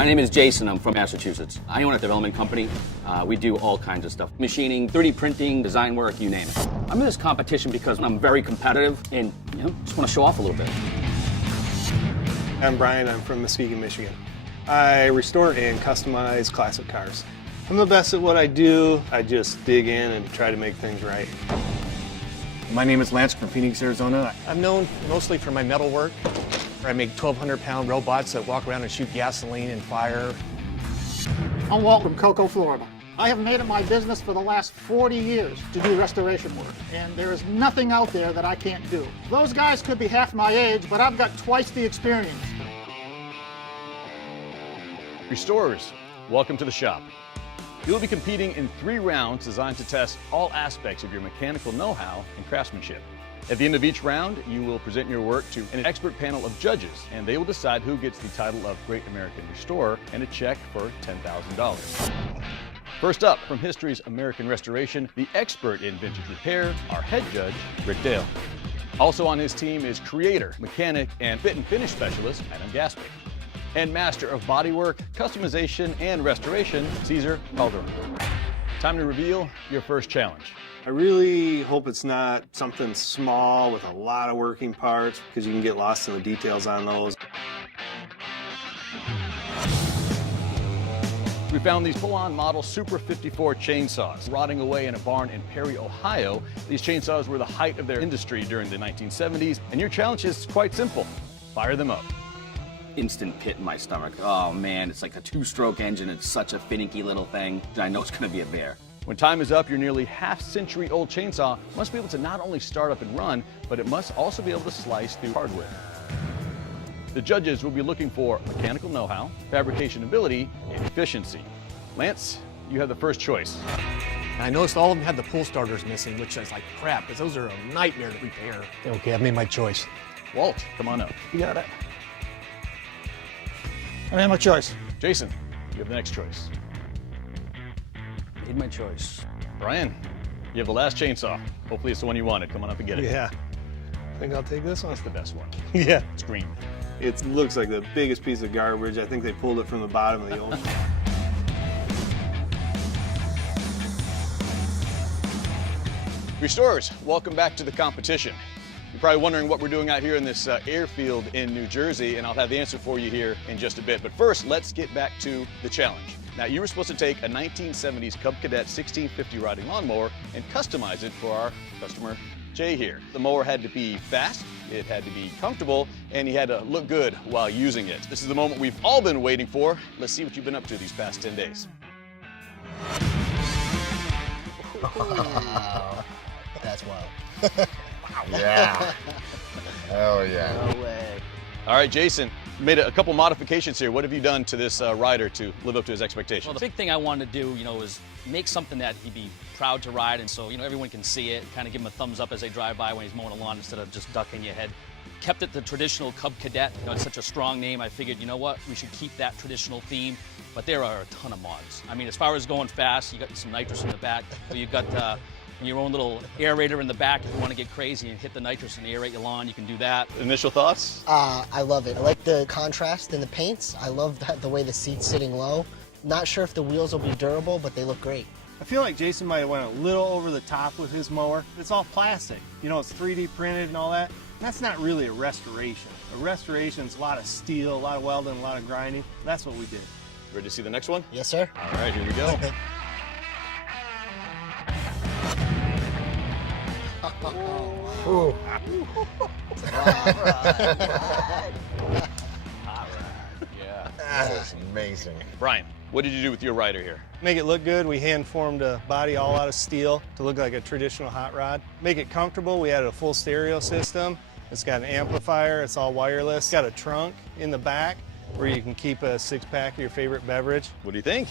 My name is Jason. I'm from Massachusetts. I own a development company. We do all kinds of stuff. Machining, 3D printing, design work, you name it. I'm in this competition because I'm very competitive and just want to show off a little bit. I'm Brian. I'm from Muskegon, Michigan. I restore and customize classic cars. I'm the best at what I do. I just dig in and try to make things right. My name is Lance from Phoenix, Arizona. I'm known mostly for my metal work. I make 1,200-pound robots that walk around and shoot gasoline and fire. I'm Walt from Cocoa, Florida. I have made it my business for the last 40 years to do restoration work, and there is nothing out there that I can't do. Those guys could be half my age, but I've got twice the experience. Restorers, welcome to the shop. You'll be competing in 3 rounds designed to test all aspects of your mechanical know-how and craftsmanship. At the end of each round, you will present your work to an expert panel of judges, and they will decide who gets the title of Great American Restorer and a check for $10,000. First up, from history's American Restoration, the expert in vintage repair, our head judge, Rick Dale. Also on his team is creator, mechanic, and fit and finish specialist, Adam Gaspick. And master of bodywork, customization, and restoration, Cesar Calderon. Time to reveal your first challenge. I really hope it's not something small with a lot of working parts, because you can get lost in the details on those. We found these full-on model Super 54 chainsaws rotting away in a barn in Perry, Ohio. These chainsaws were the height of their industry during the 1970s, and your challenge is quite simple. Fire them up. Instant pit in my stomach. Oh man, it's like a 2-stroke engine. It's such a finicky little thing. I know it's gonna be a bear. When time is up, your nearly half-century-old chainsaw must be able to not only start up and run, but it must also be able to slice through hardwood. The judges will be looking for mechanical know-how, fabrication ability, and efficiency. Lance, you have the first choice. And I noticed all of them had the pull starters missing, which I was like, crap, because those are a nightmare to repair. Okay, I've made my choice. Walt, come on up. You got it. I made my choice. Jason, you have the next choice. Made my choice. Brian, you have the last chainsaw. Hopefully it's the one you wanted. Come on up and get it. Yeah. I think I'll take this one. That's the best one. Yeah. It's green. It looks like the biggest piece of garbage. I think they pulled it from the bottom of the ocean. Restorers, welcome back to the competition. You're probably wondering what we're doing out here in this airfield in New Jersey, and I'll have the answer for you here in just a bit. But first, let's get back to the challenge. Now, you were supposed to take a 1970s Cub Cadet 1650 riding lawnmower and customize it for our customer, Jay here. The mower had to be fast, it had to be comfortable, and you had to look good while using it. This is the moment we've all been waiting for. Let's see what you've been up to these past 10 days. Wow. That's wild. Yeah. Oh, yeah. No way. All right, Jason, you made a couple modifications here. What have you done to this rider to live up to his expectations? Well, the big thing I wanted to do, was make something that he'd be proud to ride, and so, everyone can see it, kind of give him a thumbs up as they drive by when he's mowing a lawn instead of just ducking your head. Kept it the traditional Cub Cadet. It's such a strong name. I figured, we should keep that traditional theme, but there are a ton of mods. I mean, as far as going fast, you got some nitrous in the back, but you've got your own little aerator in the back. If you want to get crazy and hit the nitrous and aerate your lawn, you can do that. Initial thoughts? I love it. I like the contrast in the paints. I love the way the seat's sitting low. Not sure if the wheels will be durable, but they look great. I feel like Jason might have went a little over the top with his mower. It's all plastic. It's 3D printed and all that. That's not really a restoration. A restoration's a lot of steel, a lot of welding, a lot of grinding. That's what we did. Ready to see the next one? Yes, sir. All right, here we go. Ooh. Yeah. That is amazing. Brian, what did you do with your rider here? Make it look good, we hand formed a body all out of steel to look like a traditional hot rod. Make it comfortable, we added a full stereo system. It's got an amplifier, it's all wireless. It's got a trunk in the back where you can keep a 6-pack of your favorite beverage. What do you think?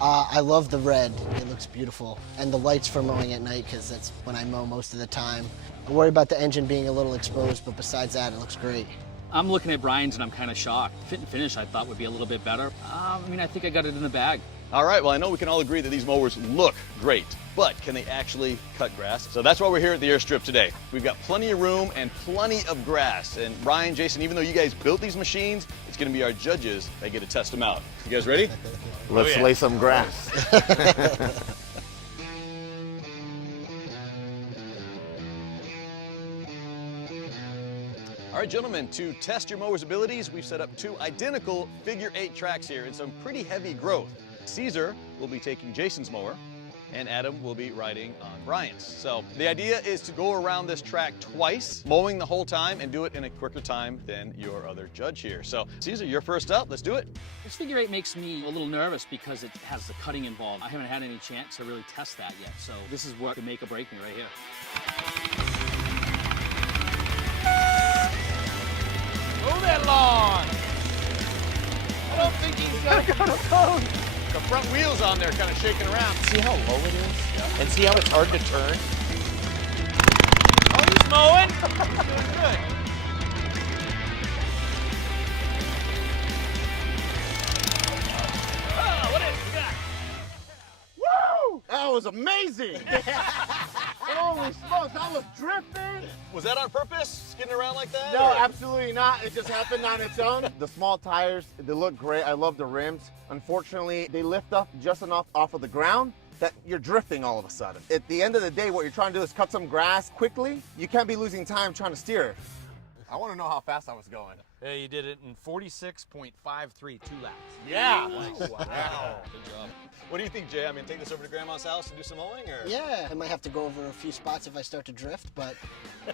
I love the red. It looks beautiful. And the lights for mowing at night, because that's when I mow most of the time. I worry about the engine being a little exposed, but besides that, it looks great. I'm looking at Brian's and I'm kind of shocked. Fit and finish I thought would be a little bit better. I think I got it in the bag. All right, well, I know we can all agree that these mowers look great, but can they actually cut grass? So that's why we're here at the airstrip today. We've got plenty of room and plenty of grass. And Brian, Jason, even though you guys built these machines, it's gonna be our judges that get to test them out. You guys ready? Let's lay some grass. All right, gentlemen, to test your mower's abilities, we've set up 2 identical figure-8 tracks here in some pretty heavy growth. Caesar will be taking Jason's mower, and Adam will be riding on Brian's. So the idea is to go around this track twice, mowing the whole time, and do it in a quicker time than your other judge here. So Caesar, you're first up. Let's do it. This figure 8 makes me a little nervous because it has the cutting involved. I haven't had any chance to really test that yet. So this is what could make or break me right here. Move that lawn! I don't think he's gonna The front wheel's on there kind of shaking around. See how low it is? Yeah. And see how it's hard to turn? Oh, he's mowing! He's doing good. Oh, what is he got? Woo! That was amazing! Holy smokes, I was drifting! Was that on purpose, skidding around like that? No, or? absolutely not. It just happened on its own. The small tires, they look great. I love the rims. Unfortunately, they lift up just enough off of the ground that you're drifting all of a sudden. At the end of the day, what you're trying to do is cut some grass quickly. You can't be losing time trying to steer it. I want to know how fast I was going. Yeah, you did it in 46.53, 2 laps. Yeah. Nice. Wow. Good job. What do you think, Jay? I mean, take this over to Grandma's house and do some mowing, or? Yeah, I might have to go over a few spots if I start to drift, but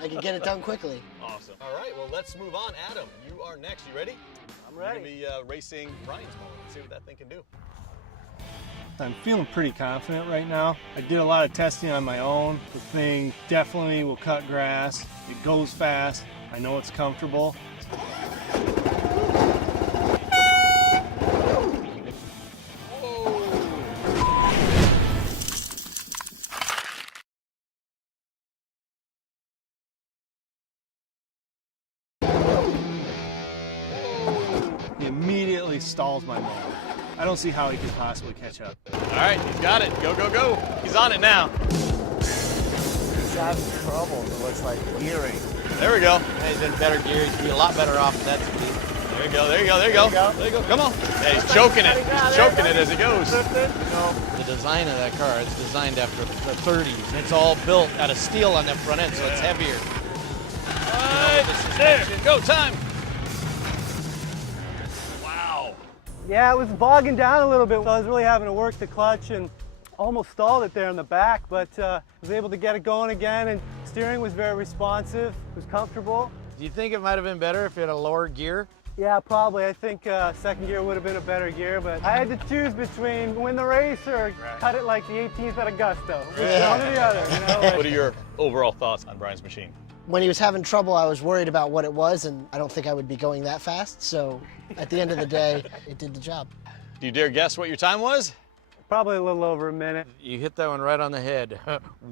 I can get it done quickly. Awesome. All right, well, let's move on. Adam, you are next. You ready? I'm ready. You're going to be racing Brian's mower. Let's see what that thing can do. I'm feeling pretty confident right now. I did a lot of testing on my own. The thing definitely will cut grass. It goes fast. I know it's comfortable. He immediately stalls my mower. I don't see how he could possibly catch up. All right, he's got it. Go, go, go. He's on it now. He's having trouble, it looks like, gearing. There we go. Yeah, he's in better gear. He'd be a lot better off at that speed. There you go, there you go, there you go. There you go, come on. Yeah, he's choking it. He's choking it as it goes. The design of that car, it's designed after the 30s. It's all built out of steel on that front end, so it's heavier. There, go, time. Wow. Yeah, it was bogging down a little bit. So I was really having to work the clutch and almost stalled it there in the back, but was able to get it going again, and steering was very responsive. It was comfortable. Do you think it might have been better if you had a lower gear? Yeah, probably. I think second gear would have been a better gear, but I had to choose between win the race or cut it like the 18th at Augusta. One or the other, you know? What are your overall thoughts on Brian's machine? When he was having trouble, I was worried about what it was, and I don't think I would be going that fast. So at the end of the day, it did the job. Do you dare guess what your time was? Probably a little over a minute. You hit that one right on the head.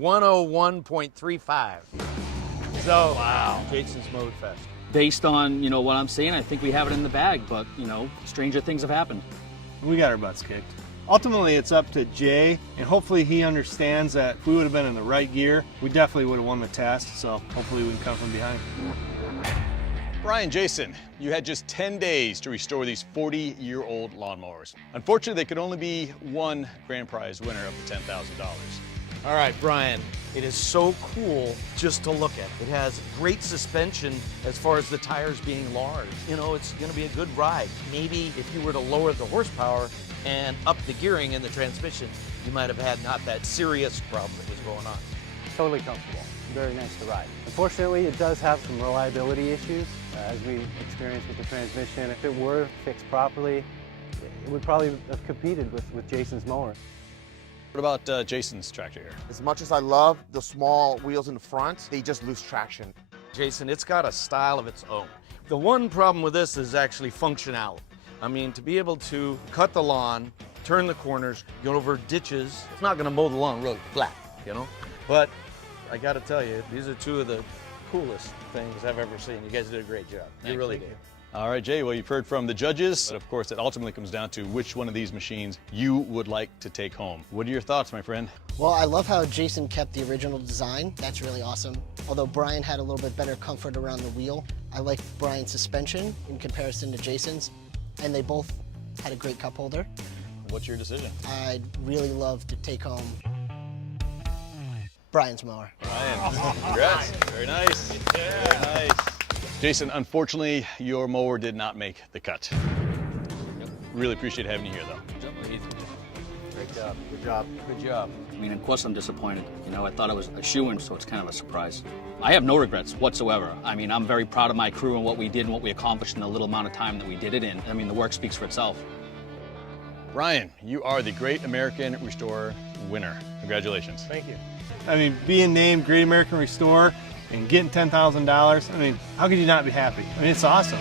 101.35. So, wow. Jason's mowed fast. Based on, what I'm seeing, I think we have it in the bag, but, stranger things have happened. We got our butts kicked. Ultimately, it's up to Jay, and hopefully he understands that if we would have been in the right gear, we definitely would have won the test, so hopefully we can come from behind. Brian, Jason, you had just 10 days to restore these 40-year-old lawnmowers. Unfortunately, they could only be one grand prize winner of the $10,000. All right, Brian, it is so cool just to look at. It has great suspension as far as the tires being large. It's going to be a good ride. Maybe if you were to lower the horsepower and up the gearing in the transmission, you might have had not that serious problem that was going on. Totally comfortable. Very nice to ride. Unfortunately, it does have some reliability issues, as we experienced with the transmission. If it were fixed properly, it would probably have competed with Jason's mower. What about Jason's tractor here? As much as I love the small wheels in the front, they just lose traction. Jason, it's got a style of its own. The one problem with this is actually functionality. I mean, to be able to cut the lawn, turn the corners, go over ditches, it's not going to mow the lawn really flat, But I got to tell you, these are two of the coolest things I've ever seen. You guys did a great job. You really did. All right, Jay, well, you've heard from the judges, but of course it ultimately comes down to which one of these machines you would like to take home. What are your thoughts, my friend? Well, I love how Jason kept the original design. That's really awesome. Although Brian had a little bit better comfort around the wheel. I like Brian's suspension in comparison to Jason's, and they both had a great cup holder. What's your decision? I'd really love to take home Brian's mower. Brian, congrats. Very nice. Very nice. Jason, unfortunately, your mower did not make the cut. Really appreciate having you here, though. Great job. Good job. Good job. I mean, of course I'm disappointed. You know, I thought it was a shoo-in, so it's kind of a surprise. I have no regrets whatsoever. I mean, I'm very proud of my crew and what we did and what we accomplished in the little amount of time that we did it in. I mean, the work speaks for itself. Brian, you are the Great American Restorer winner. Congratulations. Thank you. I mean, being named Great American Restorer and getting $10,000, I mean, how could you not be happy? I mean, it's awesome.